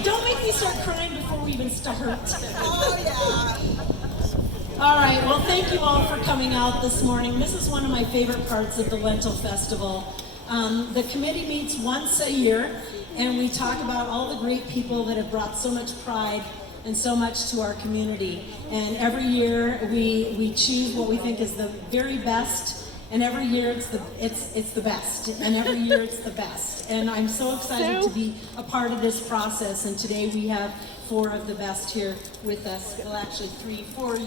Okay, don't make me start crying before we even start. Oh, yeah. All right, well, thank you all for coming out this morning. This is one of my favorite parts of the Lentil Festival. The committee meets once a year, and we talk about all the great people that have brought so much pride and so much to our community. And every year we choose what we think is the very best, and every year it's the best, and every year it's the best. And I'm so excited to be a part of this process, and today we have 4 of the best here with us. Well, actually 3, 4.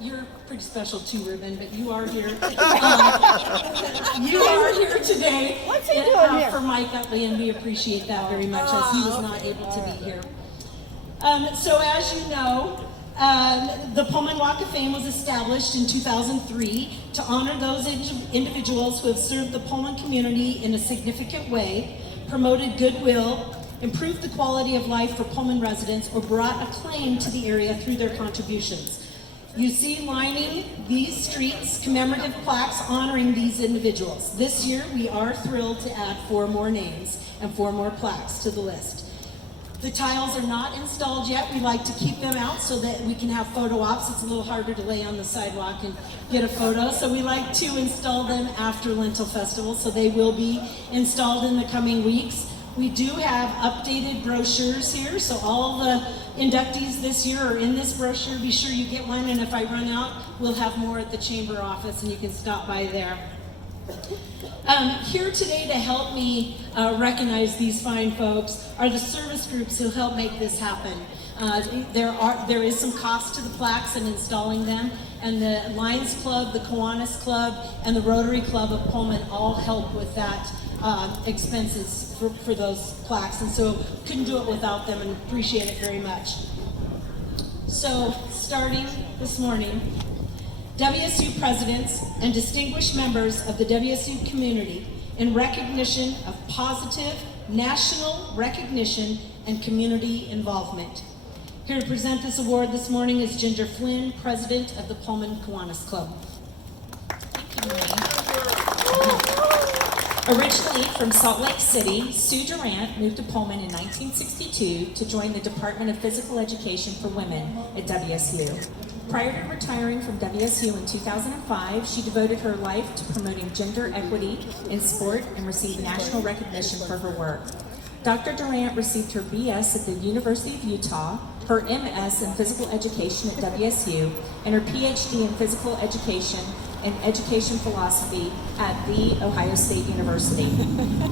You're pretty special too, Ruben, but you are here. You are here today. What's he doing here? For Mike Utley, and we appreciate that very much, as he was not able to be here. So as you know, the Pullman Walk of Fame was established in 2003 to honor those individuals who have served the Pullman community in a significant way, promoted goodwill, improved the quality of life for Pullman residents, or brought acclaim to the area through their contributions. You see lining these streets commemorative plaques honoring these individuals. This year, we are thrilled to add 4 more names and 4 more plaques to the list. The tiles are not installed yet. We like to keep them out so that we can have photo ops. It's a little harder to lay on the sidewalk and get a photo, so we like to install them after Lentil Festival, so they will be installed in the coming weeks. We do have updated brochures here, so all the inductees this year are in this brochure. Be sure you get one, and if I run out, we'll have more at the chamber office, and you can stop by there. Here today to help me recognize these fine folks are the service groups who help make this happen. There is some cost to the plaques and installing them, and the Lions Club, the Kiwanis Club, and the Rotary Club of Pullman all help with that expenses for those plaques, and so couldn't do it without them, and appreciate it very much. So starting this morning, WSU presidents and distinguished members of the WSU community, in recognition of positive national recognition and community involvement. Here to present this award this morning is Ginger Flynn, president of the Pullman Kiwanis Club. Originally from Salt Lake City, Sue Durant moved to Pullman in 1962 to join the Department of Physical Education for Women at WSU. Prior to retiring from WSU in 2005, she devoted her life to promoting gender equity in sport and received national recognition for her work. Dr. Durant received her BS at the University of Utah, her MS in physical education at WSU, and her PhD in physical education and education philosophy at The Ohio State University.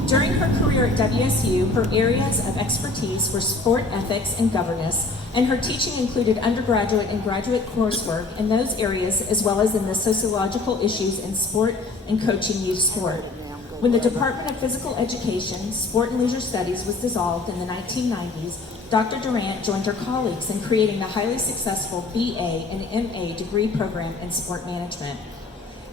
During her career at WSU, her areas of expertise were sport ethics and governance, and her teaching included undergraduate and graduate coursework in those areas, as well as in the sociological issues in sport and coaching youth sport. When the Department of Physical Education, Sport and Leisure Studies was dissolved in the 1990s, Dr. Durant joined her colleagues in creating the highly successful BA and MA degree program in sport management.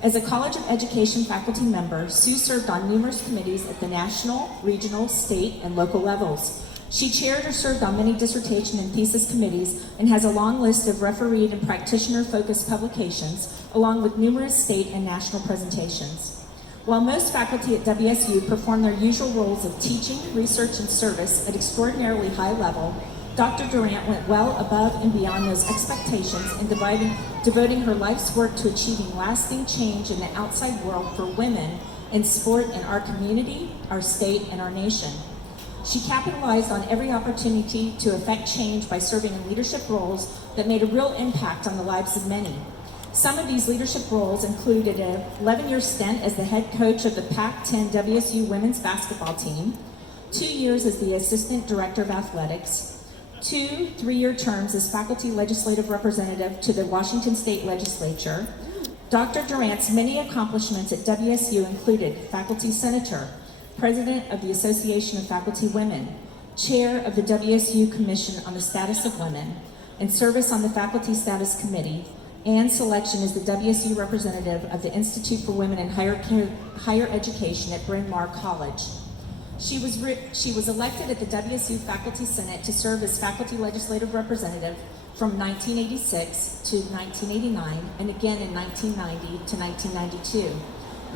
As a College of Education faculty member, Sue served on numerous committees at the national, regional, state, and local levels. She chaired or served on many dissertation and thesis committees and has a long list of refereed and practitioner-focused publications, along with numerous state and national presentations. While most faculty at WSU perform their usual roles of teaching, research, and service at extraordinarily high level, Dr. Durant went well above and beyond those expectations in devoting her life's work to achieving lasting change in the outside world for women in sport in our community, our state, and our nation. She capitalized on every opportunity to affect change by serving in leadership roles that made a real impact on the lives of many. Some of these leadership roles included an 11-year stint as the head coach of the Pac-10 WSU women's basketball team, 2 years as the assistant director of athletics, 2 3-year terms as faculty legislative representative to the Washington State Legislature. Dr. Durant's many accomplishments at WSU included faculty senator, president of the Association of Faculty Women, chair of the WSU Commission on the Status of Women, and service on the Faculty Status Committee, and selection as the WSU representative of the Institute for Women in Higher Education at Bryn Mawr College. She was elected at the WSU Faculty Senate to serve as faculty legislative representative from 1986 to 1989, and again in 1990 to 1992.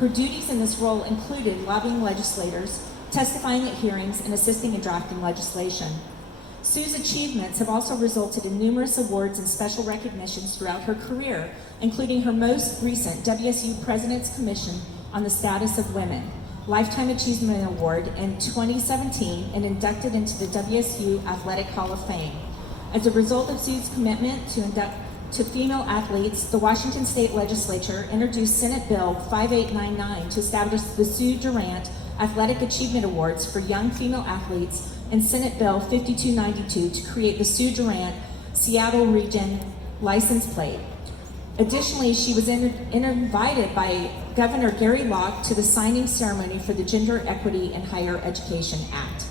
Her duties in this role included lobbying legislators, testifying at hearings, and assisting in drafting legislation. Sue's achievements have also resulted in numerous awards and special recognitions throughout her career, including her most recent WSU President's Commission on the Status of Women, Lifetime Achievement Award in 2017, and inducted into the WSU Athletic Hall of Fame. As a result of Sue's commitment to female athletes, the Washington State Legislature introduced Senate Bill 5899 to establish the Sue Durant Athletic Achievement Awards for young female athletes, and Senate Bill 5292 to create the Sue Durant Seattle Region license plate. Additionally, she was invited by Governor Gary Locke to the signing ceremony for the Gender Equity in Higher Education Act.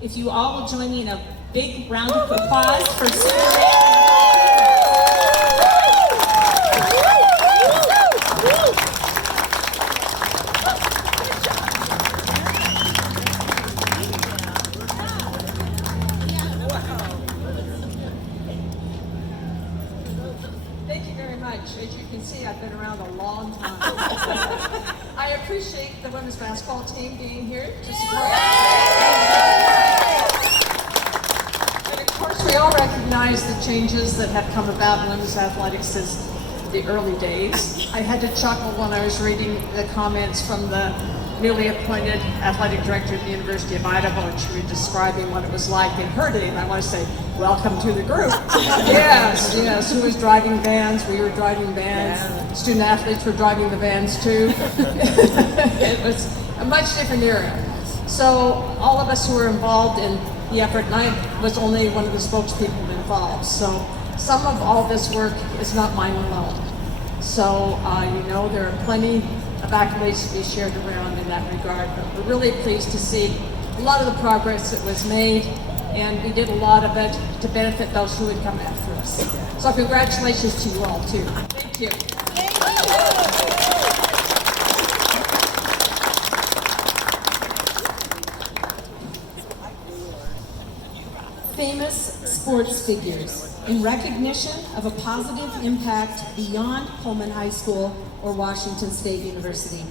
If you all will join me in a big round of applause for Sue Durant. Thank you very much. As you can see, I've been around a long time. I appreciate the women's basketball team being here to support us. And of course, we all recognize the changes that have come about in women's athletics since the early days. I had to chuckle when I was reading the comments from the newly appointed athletic director at the University of Idaho, and she was describing what it was like in her day, and I want to say, welcome to the group. Yes, who was driving vans? We were driving vans. Student athletes were driving the vans too. It was a much different era. So all of us who were involved in the effort, and I was only one of the spokespeople involved, so some of all this work is not mine alone. So there are plenty of accolades to be shared around in that regard, but we're really pleased to see a lot of the progress that was made, and we did a lot of it to benefit those who would come after us. So congratulations to you all too. Thank you. Famous sports figures in recognition of a positive impact beyond Pullman High School or Washington State University.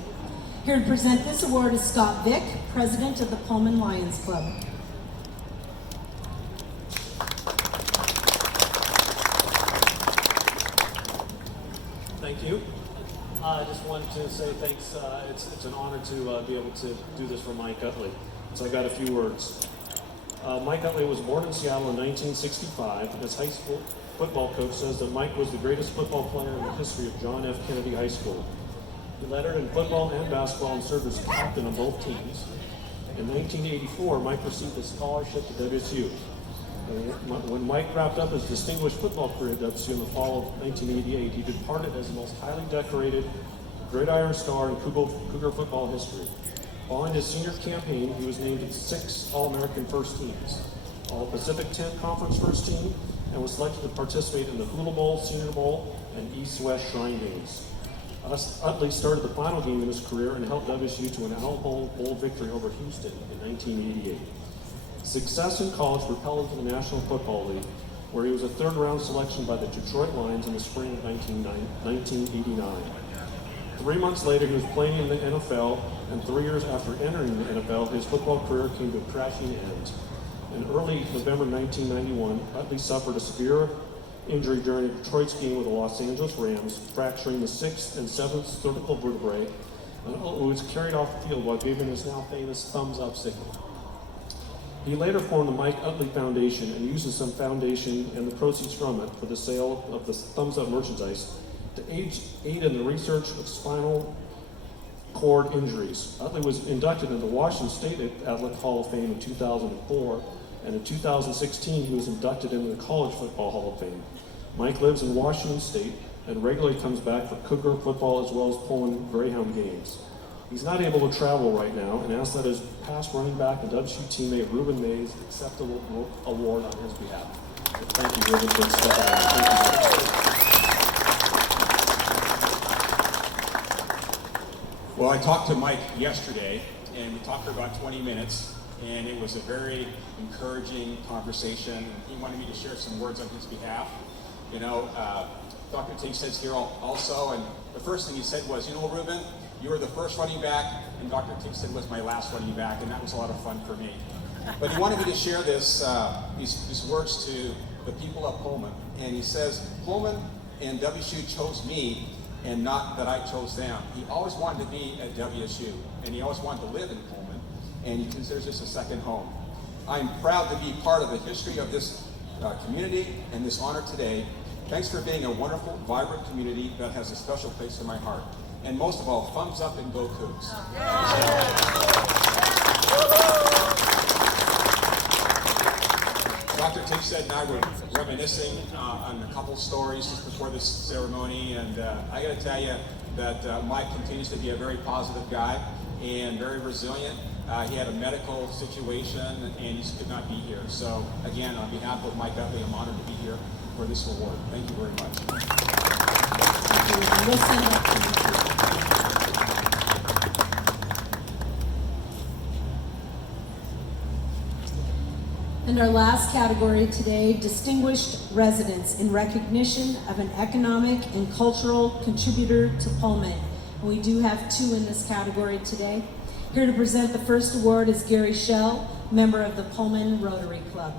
Here to present this award is Scott Vick, President of the Pullman Lions Club. Thank you. I just wanted to say thanks. It's an honor to be able to do this for Mike Utley. So I got a few words. Mike Utley was born in Seattle in 1965. His high school football coach says that Mike was the greatest football player in the history of John F. Kennedy High School. He lettered in football and basketball and served as captain on both teams. In 1984, Mike received a scholarship to WSU. When Mike wrapped up his distinguished football career at WSU in the fall of 1988, he departed as the most highly decorated Gridiron Star in Cougar football history. Following his senior campaign, he was named to 6 All-American First Teams, All-Pacific 10 Conference First Team, and was selected to participate in the Hula Bowl, Senior Bowl, and East-West Shrine Games. Utley started the final game in his career and helped WSU to an Owl Bowl victory over Houston in 1988. Success in college propelled him to the National Football League, where he was a third-round selection by the Detroit Lions in the spring of 1989. 3 months later, he was playing in the NFL, and 3 years after entering the NFL, his football career came to a crashing end. In early November 1991, Utley suffered a severe injury during Detroit's game with the Los Angeles Rams, fracturing the 6th and 7th cervical vertebrae, and was carried off the field while giving his now famous thumbs-up signal. He later formed the Mike Utley Foundation and uses some foundation and the proceeds from it for the sale of the thumbs-up merchandise to aid in the research of spinal cord injuries. Utley was inducted into the Washington State Athletic Hall of Fame in 2004, and in 2016 he was inducted into the College Football Hall of Fame. Mike lives in Washington State and regularly comes back for Cougar football as well as Pullman Greyhound games. He's not able to travel right now and asks that his past running back and WSU teammate Ruben Mays accept the award on his behalf. So thank you, Ruben, for stepping in. Thank you. Well, I talked to Mike yesterday, and we talked for about 20 minutes, and it was a very encouraging conversation. He wanted me to share some words on his behalf. Dr. Ting says here also, and the first thing he said was, Ruben, you were the first running back, and Dr. Ting said was my last running back, and that was a lot of fun for me. But he wanted me to share these words to the people of Pullman. And he says, Pullman and WSU chose me, and not that I chose them. He always wanted to be at WSU, and he always wanted to live in Pullman, and he considers this a second home. I'm proud to be part of the history of this community and this honor today. Thanks for being a wonderful, vibrant community that has a special place in my heart. And most of all, thumbs up and go Cougs. Dr. Timpstead and I were reminiscing on a couple stories just before this ceremony, and I got to tell you that Mike continues to be a very positive guy and very resilient. He had a medical situation and he just could not be here. So again, on behalf of Mike Utley, I'm honored to be here for this award. Thank you very much. Thank you. We'll send that to you. And our last category today, Distinguished Residents in recognition of an economic and cultural contributor to Pullman. And we do have 2 in this category today. Here to present the first award is Gary Schell, member of the Pullman Rotary Club.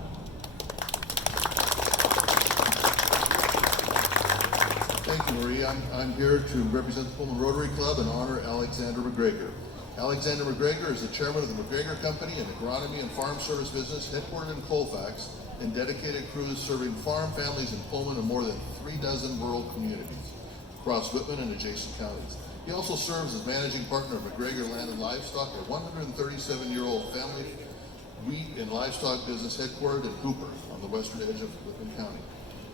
Thank you, Marie. I'm here to represent the Pullman Rotary Club and honor Alexander McGregor. Alexander McGregor is the chairman of the McGregor Company, an agronomy and farm service business headquartered in Colfax, and dedicated crews serving farm families in Pullman and more than 36 rural communities across Whitman and adjacent counties. He also serves as managing partner of McGregor Land and Livestock, a 137-year-old family wheat and livestock business headquartered in Hooper on the western edge of Whitman County.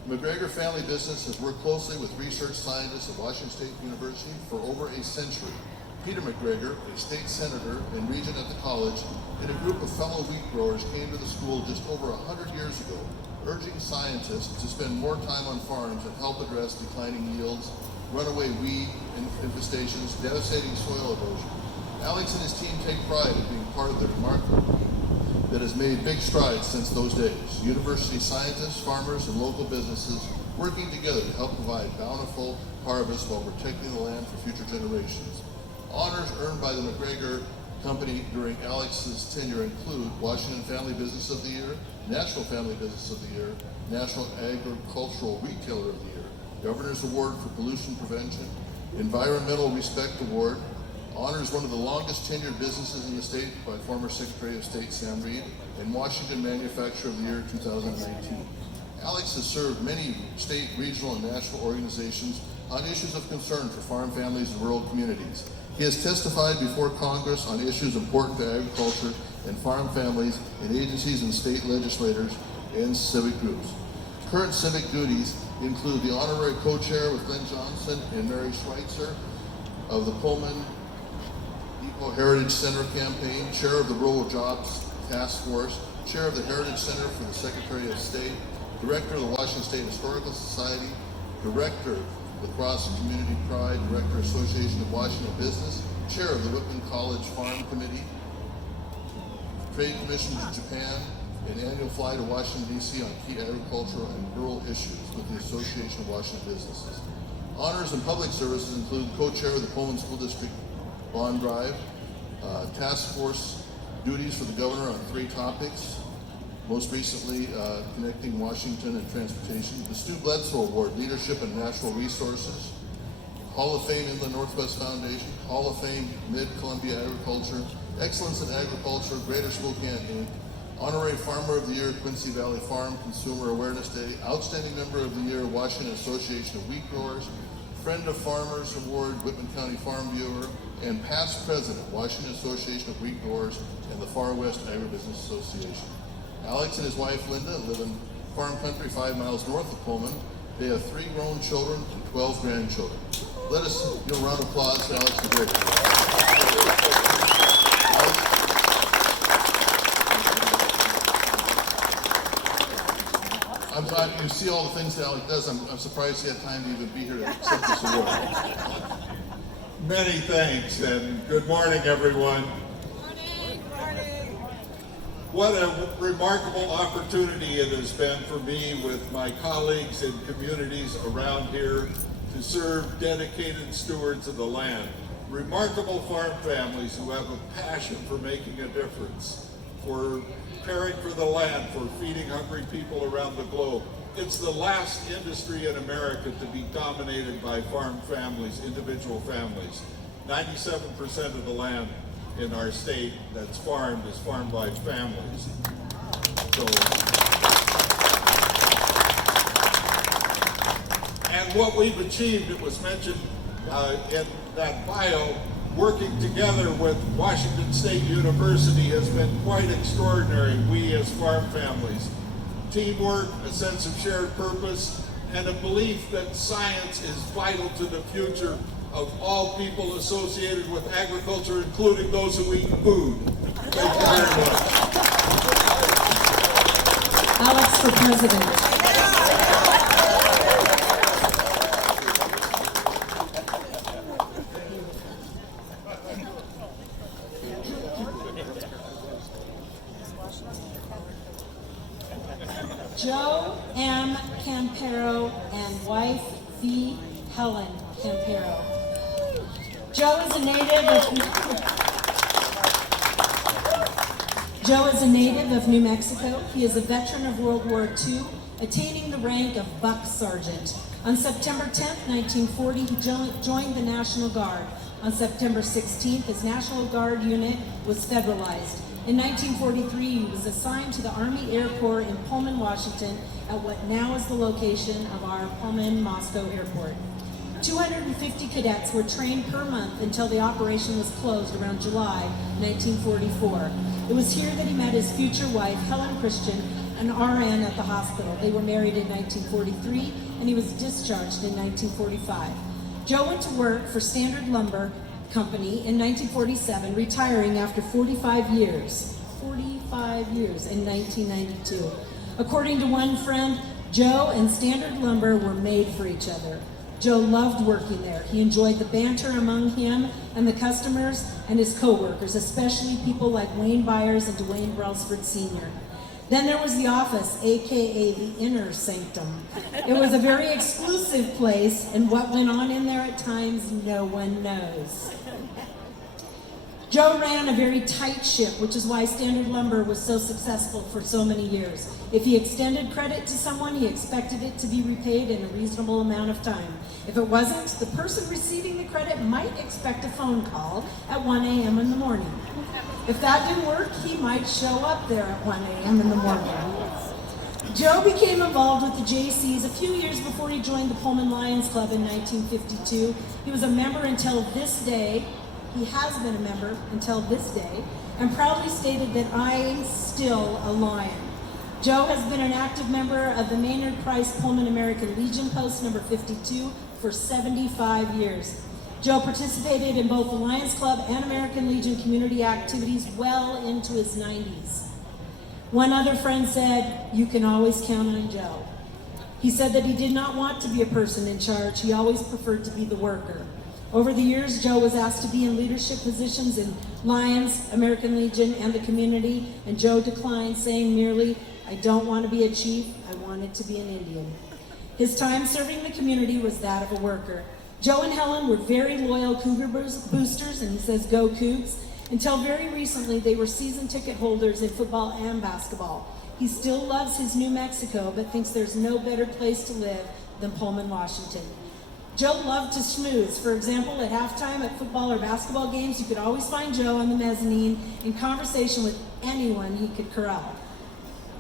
The McGregor family business has worked closely with research scientists at Washington State University for over a century. Peter McGregor, a state senator and regent at the college, and a group of fellow wheat growers came to the school just over 100 years ago, urging scientists to spend more time on farms and help address declining yields, runaway weed infestations, devastating soil erosion. Alex and his team take pride in being part of the remarkable team that has made big strides since those days. University scientists, farmers, and local businesses working together to help provide bountiful harvests while protecting the land for future generations. Honors earned by the McGregor Company during Alex's tenure include Washington Family Business of the Year, National Family Business of the Year, National Agricultural Retailer of the Year, Governor's Award for Pollution Prevention, Environmental Respect Award, honors one of the longest tenured businesses in the state by former Secretary of State Sam Reed, and Washington Manufacturer of the Year 2019. Alex has served many state, regional, and national organizations on issues of concern for farm families and rural communities. He has testified before Congress on issues important to agriculture and farm families in agencies and state legislators and civic groups. Current civic duties include the honorary co-chair with Glenn Johnson and Mary Schweitzer of the Pullman Eco Heritage Center campaign, chair of the Rural Jobs Task Force, chair of the Heritage Center for the Secretary of State, director of the Washington State Historical Society, director of Lacrosse and Community Pride, director Association of Washington Business, chair of the Whitman College Farm Committee, trade commission to Japan, an annual fly to Washington, D.C. on key agricultural and rural issues with the Association of Washington Businesses. Honors and public services include co-chair of the Pullman School District Bond Drive, task force duties for the governor on 3 topics, most recently connecting Washington and transportation, the Stu Bledsoe Award, Leadership and Natural Resources, Hall of Fame Inland Northwest Foundation, Hall of Fame Mid-Columbia Agriculture, Excellence in Agriculture, Greater Spokane Inc., Honorary Farmer of the Year, Quincy Valley Farm Consumer Awareness Day, Outstanding Member of the Year, Washington Association of Wheat Growers, Friend of Farmers Award, Whitman County Farm Bureau, and past president, Washington Association of Wheat Growers and the Far West Agribusiness Association. Alex and his wife Linda live in farm country 5 miles north of Pullman. They have 3 grown children and 12 grandchildren. Let us give a round of applause for Alex McGregor. You see all the things that Alex does. I'm surprised he had time to even be here to accept this award. Many thanks and good morning, everyone. What a remarkable opportunity it has been for me with my colleagues and communities around here to serve dedicated stewards of the land. Remarkable farm families who have a passion for making a difference. for caring for the land, for feeding hungry people around the globe. It's the last industry in America to be dominated by farm families, individual families. 97% of the land in our state that's farmed is farmed by families. So, and what we've achieved, it was mentioned in that bio, working together with Washington State University has been quite extraordinary, we as farm families. Teamwork, a sense of shared purpose, and a belief that science is vital to the future of all people associated with agriculture, including those who eat food. Thank you very much. Alex for president. Joe M. Campero and wife V. Helen Campero. Joe is a native of New Mexico. He is a veteran of World War II, attaining the rank of Buck Sergeant. On September 10, 1940, he joined the National Guard. On September 16th, his National Guard unit was federalized. In 1943, he was assigned to the Army Air Corps in Pullman, Washington, at what now is the location of our Pullman-Moscow Airport. 250 cadets were trained per month until the operation was closed around July 1944. It was here that he met his future wife, Helen Christian, an RN at the hospital. They were married in 1943, and he was discharged in 1945. Joe went to work for Standard Lumber Company in 1947, retiring after 45 years. 45 years in 1992. According to one friend, Joe and Standard Lumber were made for each other. Joe loved working there. He enjoyed the banter among him and the customers and his co-workers, especially people like Wayne Byers and Dwayne Brailsford Sr. Then there was the office, AKA the inner sanctum. It was a very exclusive place, and what went on in there at times, no one knows. Joe ran a very tight ship, which is why Standard Lumber was so successful for so many years. If he extended credit to someone, he expected it to be repaid in a reasonable amount of time. If it wasn't, the person receiving the credit might expect a phone call at 1 a.m. in the morning. If that didn't work, he might show up there at 1 a.m. in the morning. Joe became involved with the JCs a few years before he joined the Pullman Lions Club in 1952. He was a member until this day. He has been a member until this day, and proudly stated that I am still a Lion. Joe has been an active member of the Maynard Price Pullman American Legion Post number 52 for 75 years. Joe participated in both the Lions Club and American Legion community activities well into his 90s. One other friend said, "You can always count on Joe." He said that he did not want to be a person in charge. He always preferred to be the worker. Over the years, Joe was asked to be in leadership positions in Lions, American Legion, and the community, and Joe declined, saying merely, "I don't want to be a chief, I wanted to be an Indian." His time serving the community was that of a worker. Joe and Helen were very loyal Cougar boosters, and he says, "Go Cougs." Until very recently, they were season ticket holders in football and basketball. He still loves his New Mexico, but thinks there's no better place to live than Pullman, Washington. Joe loved to schmooze. For example, at halftime at football or basketball games, you could always find Joe on the mezzanine in conversation with anyone he could corral.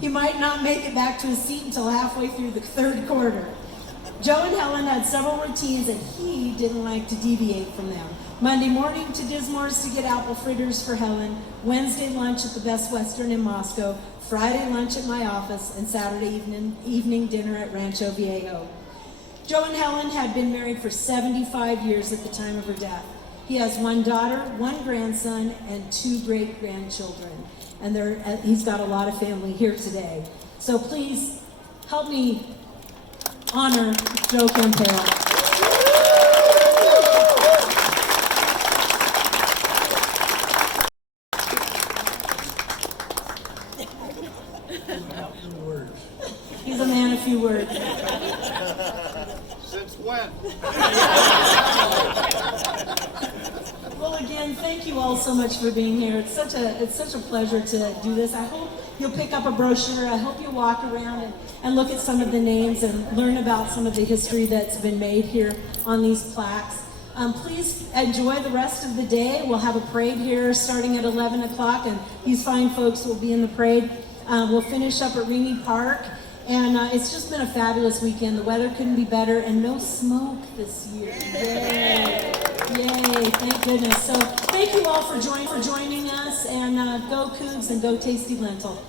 He might not make it back to his seat until halfway through the third quarter. Joe and Helen had several routines, and he didn't like to deviate from them. Monday morning to Dismore's to get apple fritters for Helen, Wednesday lunch at the Best Western in Moscow, Friday lunch at my office, and Saturday evening dinner at Rancho Viejo. Joe and Helen had been married for 75 years at the time of her death. He has one daughter, one grandson, and 2 great-grandchildren. And he's got a lot of family here today. So please help me honor Joe Campero. He's a man of few words. Since when? Well, again, thank you all so much for being here. It's such a pleasure to do this. I hope you'll pick up a brochure. I hope you'll walk around and look at some of the names and learn about some of the history that's been made here on these plaques. Please enjoy the rest of the day. We'll have a parade here starting at 11 o'clock, and these fine folks will be in the parade. We'll finish up at Reamy Park, and it's just been a fabulous weekend. The weather couldn't be better, and no smoke this year. Yay! Yay! Thank goodness. So thank you all for joining us, and go Cougs and go Tasty Lentil.